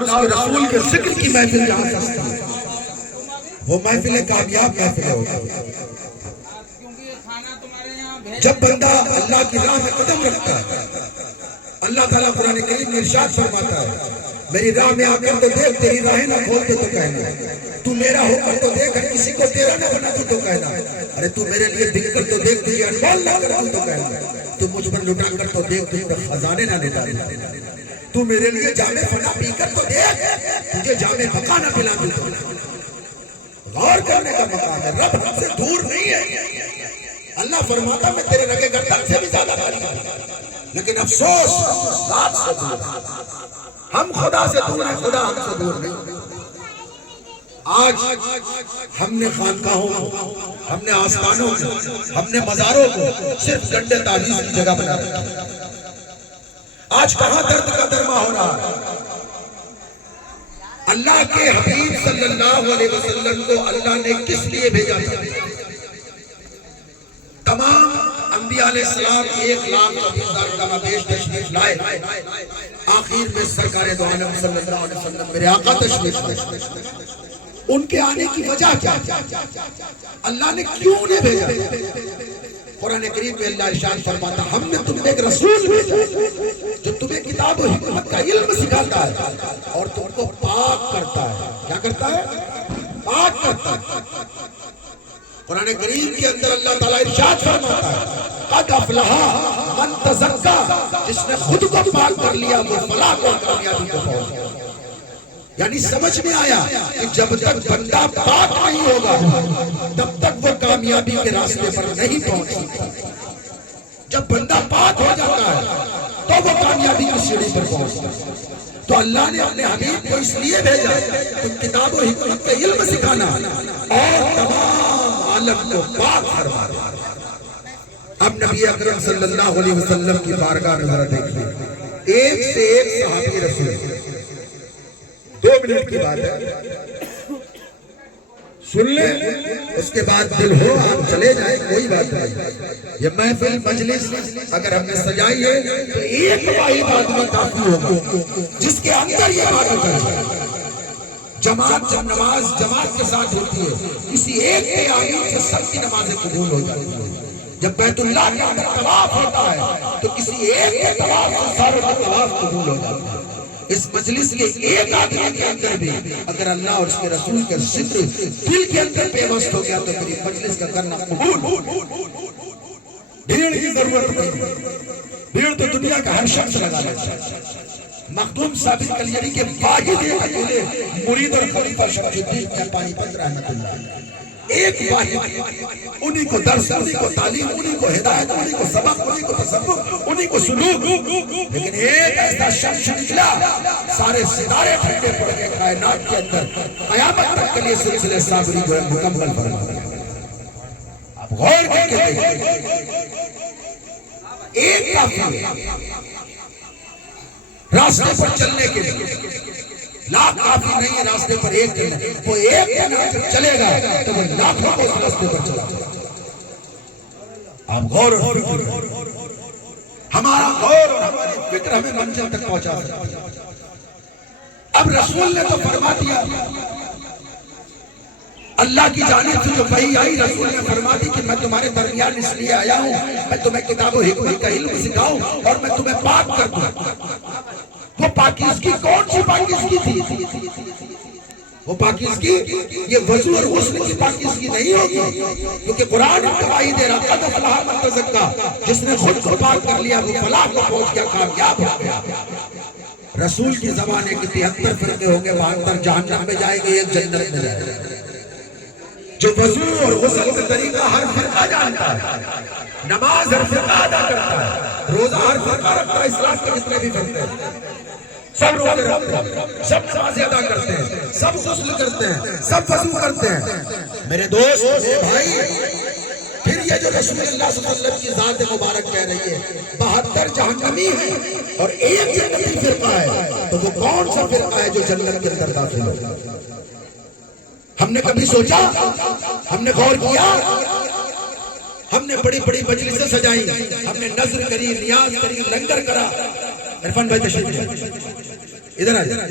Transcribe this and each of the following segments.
اور اس کے رسول کے ذکر کی محفل جہاں سستی ہے وہ محفل کامیاب محفل ہوتی ہے۔ جب بندہ اللہ کی راہ میں قدم رکھتا ہے اللہ تعالیٰ قرآن کریم میں ارشاد فرماتا ہے میری راہ میں آ کر تو دیکھ تیری راہیں نہ کھولتے تو کہنا تو میرا ہو کر تو دیکھ اور کسی کو تیرا نہ بنا تو کہنا ارے تو میرے لیے دکھ کر تو دیکھ تجھے انمول نہ کر تو کہنا تو مجھ پر لٹا کر تو دیکھ تجھ پر خزانے نہ لٹا تو میرے لیے جامع فنا پی کر تو دیکھ تجھے جامع بقا نہ پلا تو غور کرنے کا مقام ہے۔ رب ہم سے دور نہیں ہے، اللہ فرماتا میں تیرے رگے گردن سے بھی زیادہ قریب ہوں، لیکن افسوس ذات سے دور ہے۔ ہم خدا سے دور ہیں، خدا ہم سے دور نہیں۔ آج ہم نے خانقاہوں کو، ہم نے آستانوں کو، ہم نے مزاروں کو صرف گنڈے تعویذ کی جگہ بنا رکھی۔ آج کہاں درد کا درما ہو رہا ہے؟ اللہ کے حبیب صلی اللہ علیہ وسلم کو اللہ نے کس لیے بھیجا تھا؟ تمام انبیاء علیہ السلام 1,20,000 کا مبیش تشریف لائے، آخر میں سرکار دو عالم صلی اللہ علیہ وسلم میرے آقا تشریف لائے۔ ان کے آنے کی وجہ کیا؟ اللہ نے کیوں انہیں بھیجا؟ قرآن کریم میں اللہ ارشاد فرماتا ہم نے تم ایک رسول بھیجا جو تمہیں کتاب و حکمت کا علم سکھاتا ہے اور تم کو پاک کرتا ہے۔ کیا کرتا ہے؟ پاک کرتا ہے۔ قرآن کریم کے اندر اللہ تعالیٰ ارشاد فرماتا ہے قد افلح من تزکا، جس نے خود کو پاک کر لیا وہ فلاح کو کامیابی کو پہنچ گیا۔ یعنی سمجھ میں آیا کہ جب تک بندہ پاک نہیں ہوگا تب تک وہ کامیابی کے راستے پر نہیں پہنچ سکتا۔ جب بندہ پاک ہو جاتا ہے تو وہ کامیابی کی سیڑھی پر پہنچتا ہے۔ تو اللہ نے اپنے حبیب کو اس لیے بھیجا تم کتاب و حکمت کا علم سکھانا اور تمام عالم کو پاک فرمانا۔ اب نبی اکرم صلی اللہ علیہ وسلم کی بارگاہ میں ذرا دیکھیے، ایک سے ایک صحابی رسول، 2 منٹ کی بات ہے، سن لیں اس کے بعد دل ہو ہم چلے جائیں، کوئی بات نہیں۔ یہ محفل مجلس اگر ہم نے سجائی ہے تو ایک واحد آدمی کافی ہوگا جس کے اندر یہ بات اتر جائے۔ جماعت جب نماز جماعت کے ساتھ ہوتی ہے کسی ایک کے آمین سے سب کی نمازیں قبول ہو جاتی ہیں۔ جب بیت اللہ کے اندر طواف ہوتا ہے تو کسی ایک کے طواف سے سارے کے طواف قبول ہو جاتے ہیں۔ اس مجلس کے ایک آدمی کے اندر بھی اگر اللہ اور اس کے رسول کا ذکر دل کے اندر پیوست ہو گیا تو میری مجلس کا کرنا قبول۔ بھیڑ کی ضرورت نہیں، بھیڑ تو دنیا کا ہر شخص لگا لیتا ہے۔ مخدوم ثابت کلیری کے واحد ایک اکیلے مرید اور خلیفہ شمس الدین پانی پت رحمت اللہ ایک واحد، انہی کو درس، انہی کو تعلیم، انہی کو ہدایت، انہی کو سبق، انہی کو تصوف، انہی کو سلوک، لیکن ایک ایسا شخص نکلا سارے ستارے ٹھنڈے پڑ گئے کائنات کے اندر، قیامت تک کے لیے سلسلہ صابری جو ہے مکمل فرما دیا۔ آپ غور کر کے دیکھیں، ایک کافی ہے راستے پر چلنے کے لیے، لاکھ کافی نہیں ہے راستے پر ایک چلنے، وہ ایک جب چلے گا تو وہ لاکھوں کو اس راستے پر چلا جائے۔ آپ غور اور فکر، ہمارا غور اور ہماری فکر ہمیں منزل تک پہنچا سکتی ہے۔ اب رسول نے تو فرما دیا، اللہ کی جانب سے جو وحی آئی رسول نے فرما دی کہ میں تمہارے درمیان اس لیے آیا ہوں میں تمہیں کتاب و حکمت کا علم سکھاؤں اور میں تمہیں پاک کر دوں۔ وہ پاکیزگی کون سی پاکیزگی تھی؟ وہ پاکیزگی یہ وضو اور غسل کی پاکیزگی نہیں ہوگی، کیونکہ قرآن گواہی دے رہا قد افلح من تزکا، جس نے خود کو پاک کر لیا وہ فلاح کو پہنچ گیا، کامیاب ہو گیا۔ رسول کی زمانے کی 73 فرقے ہوں گے، 72 جہنم میں جائے گے، ایک جنت میں جائے گا۔ جو وضو اور غسل کا طریقہ ہر فرقہ جانتا ہے، نماز ہر فرقہ ادا کرتا ہے، روزہ ہر فرقہ رکھتا ہے، اسلام کے جتنے بھی فرقے ہیں سب روزے رکھتے ہیں، سب نمازیں ادا کرتے ہیں، سب غسل کرتے ہیں، سب وضو کرتے ہیں۔ میرے دوست، میرے بھائی، پھر یہ جو رسول اللہ صلی اللہ علیہ وسلم کی ذات مبارک کہہ رہی ہے 72 جہنمی ہیں اور ایک جنتی فرقہ ہے، تو وہ کون سا فرقہ ہے جو جنت کے اندر داخل ہو؟ ہم نے کبھی سوچا؟ ہم نے غور کیا؟ ہم نے بڑی بڑی مجلسیں سجائی، ہم نے نظر کری، نیاز کری، لنگر کرا۔ عرفان بھائی تشریف لائیں، ادھر آ جائے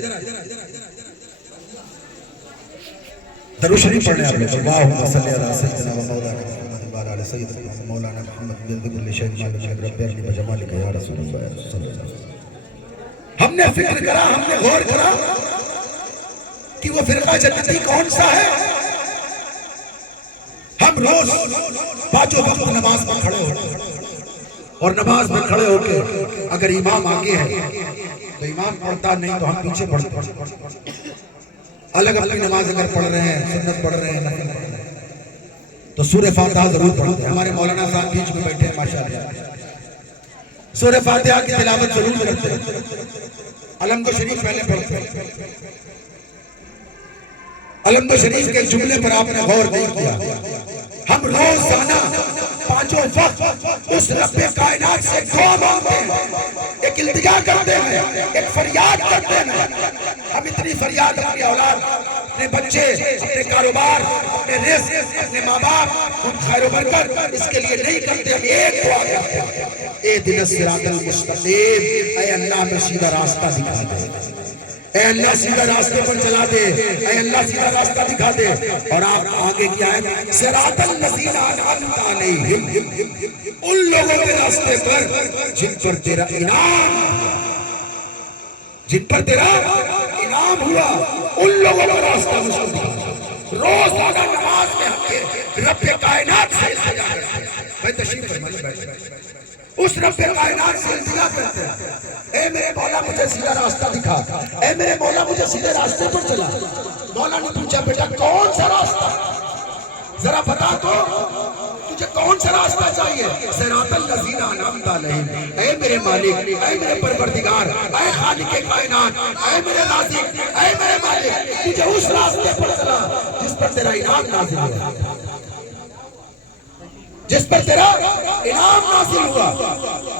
درود شریف پڑھنے آپ لوگ اللہم صلی علی سیدنا و مولانا محمد و علی سیدنا و مولانا محمد بذکر شیء معلوم رب ارنی بجمالک یا رسول اللہ صلی اللہ علیہ وسلم. ہم نے فکر کرا، ہم نے غور کرا کہ وہ فرقہ جنتی کون سا ہے. ہم روز پانچوں وقت نماز میں کھڑے ہوتے اور نماز میں کھڑے ہو کے اگر امام آگے ہے تو امام پڑھتا، نہیں تو ہم پیچھے پڑھتے. الگ اپنی نماز اگر پڑھ رہے ہیں، سنت پڑھ رہے ہیں، نفل پڑھ رہے ہیں تو سورہ فاتحہ ضرور پڑھتے ہیں. ہمارے مولانا صاحب بیچ میں بیٹھے ہیں ماشاءاللہ، سورہ فاتحہ کی تلاوت ضرور کرتے ہیں. الحمد شریف پہلے پڑھتے ہیں. الحمد شریف کے جملے پر آپ نے غور نہیں کیا. ہم روزانہ پانچوں وقت اس رب کائنات سے دعا مانگتے ہیں، ایک التجا کرتے ہیں، ایک فریاد کرتے ہیں. ہم اتنی فریاد اپنی اولاد، اپنے بچے، اپنے کاروبار، اپنے رزق، اپنے ماں باپ ان خیر و برکت اس کے لیے نہیں کرتے. ہم ایک دعا کرتے ہیں، اہدنا الصراط المستقیم، اے اللہ میں سیدھا راستہ دکھا دے، اے اللہ سیدھا راستے پر چلا دے، اے اللہ سیدھا راستہ دکھا دے. اور آپ آگے کیا ہے، صراط الذین انعمت علیہم، ان لوگوں کے راستے پر جن پر تیرا انعام، جن پر تیرا انعام ہوا، ان لوگوں کا راستہ مجھ کو دکھا. روز آگا نماز میں ہم کے رب کائنات سے التجا کرتے ہیں. بھائی تشریف فرمائیے بیٹھے. اس رب کائنات سے التجا کرتے ہیں، اے میرے مولا مجھے سیدھا راستہ دکھا، اے میرے مولا مجھے سیدھے راستے پر چلا. مولا نے پوچھا بیٹا کون سا راستہ، ذرا بتا تو تجھے کون سا راستہ چاہیے. صراط الذین انعمت علیہم، اے میرے مالک، اے میرے پروردگار، اے خالق کائنات، اے میرے رازق، اے میرے مالک، تجھے اس راستے پر چلا جس پر تیرا انعام نازل ہوا، جس پر تیرا انعام نازل ہوا.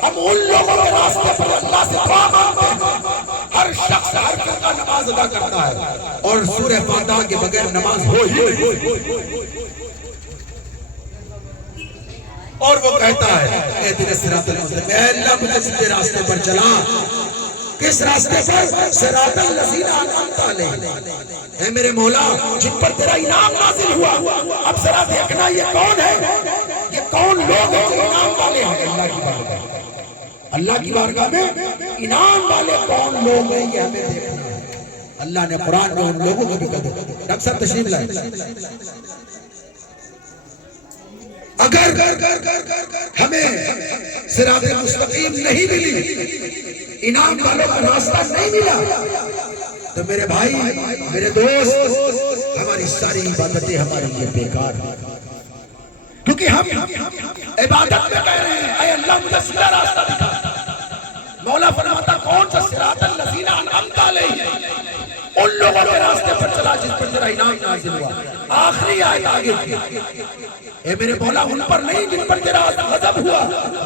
ہم ان لوگوں کے راستے پر اللہ سے دعا مانگتے ہیں. ہر شخص ہر فرقہ نماز ادا کرتا ہے اور سورہ فاتحہ کے بغیر نماز ہو ہی نہیں. اور وہ کہتا ہے اہدنا الصراط المستقیم، اے اللہ مجھے سیدھے راستے پر چلا. کس راستے پر؟ صراط الذین انعمت علیہم، اے میرے مولا جن پر تیرا انعام نازل ہوا. اب ذرا دیکھنا یہ کون ہے، یہ کون لوگ ہیں جو انعام والے ہیں اللہ کی بارگاہ میں. اللہ کی بارگاہ میں انعام والے کون لوگ ہیں یہ ہمیں دیکھنا ہے. اللہ نے قرآن میں ان لوگوں کو بھی کہا. ڈاکٹر صاحب تشریف لائیں. اگر ہمیں صراط مستقیم نہیں ملی، انعام والوں کا راستہ نہیں ملا، تو میرے بھائی، میرے دوست، ہماری ساری عبادتیں ہمارے لیے بیکار ہیں. کیونکہ ہم عبادت میں کہہ رہے ہیں اے اللہ مجھے سیدھا راستہ دکھا. مولا فرماتا کون سا؟ صراط الذین انعمت علیہم، ان لوگوں کے راستے پر چلا جس پر تیرا انعام نازل ہوا. آخری آیت آگے کی، اے میرے مولا ان پر نہیں جن پر تیرا غضب ہوا،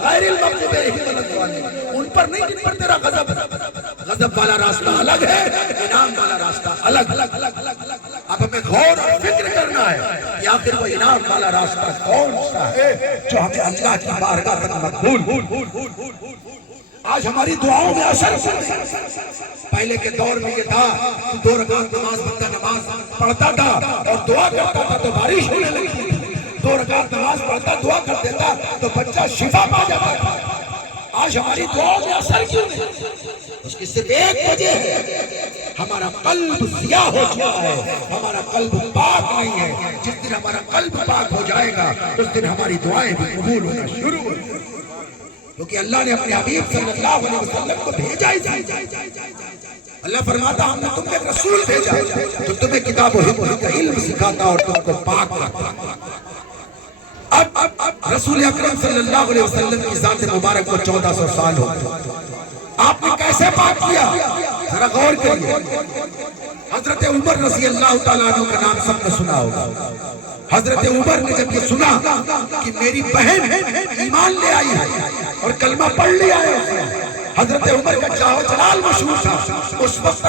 غیر المغضوب علیہم ولا الضالین، ان پر نہیں جن پر تیرا غضب. غضب والا راستہ الگ ہے، انعام والا راستہ الگ. اب ہمیں غور اور فکر کرنا ہے کہ آخر وہ انعام والا راستہ کون سا ہے جو ہمیں اللہ کی بارگاہ تک مقبول. آج ہماری دعاؤں میں اثر پہلے کے دور میں یہ تھا کہ 2 رکعت نماز بندہ نماز پڑھتا تھا اور دعا کرتا تھا تو بارش ہونے لگتی تھی. 2 رکعت نماز پڑھتا دعا کر دیتا تو بچہ شفا پا جاتا تھا. آج ہماری دعاؤں میں اثر کیوں نہیں؟ اس کی صرف ایک وجہ ہے، ہمارا قلب سیاہ ہو چکا ہے، ہمارا قلب پاک نہیں ہے. جس دن ہمارا قلب پاک ہو جائے گا اس دن ہماری دعائیں بھی قبول ہونا شروع ہو جائیں گی. کیونکہ اللہ نے اپنے حبیب صلی اللہ علیہ وسلم کو بھیجا ہی تھا. اللہ فرماتا ہم نے تم کو ایک رسول بھیجا جو تمہیں کتاب و حکمت کا علم سکھاتا اور تم کو پاک کرتا. اب رسول اکرم صلی اللہ علیہ وسلم کی ذات مبارک کو 1400 سال ہو گئے. آپ نے کیسے پاک کیا؟ ذرا غور کریے. حضرت عمر رضی اللہ تعالیٰ عنہ کا نام سب نے سنا ہوگا. حضرت عمر نے جب یہ سنا کہ میری بہن ایمان لے آئی ہے اور کلمہ پڑھ لیا ہے، حضرت عمر کا چاہو جلال مشہور تھا. اس وقت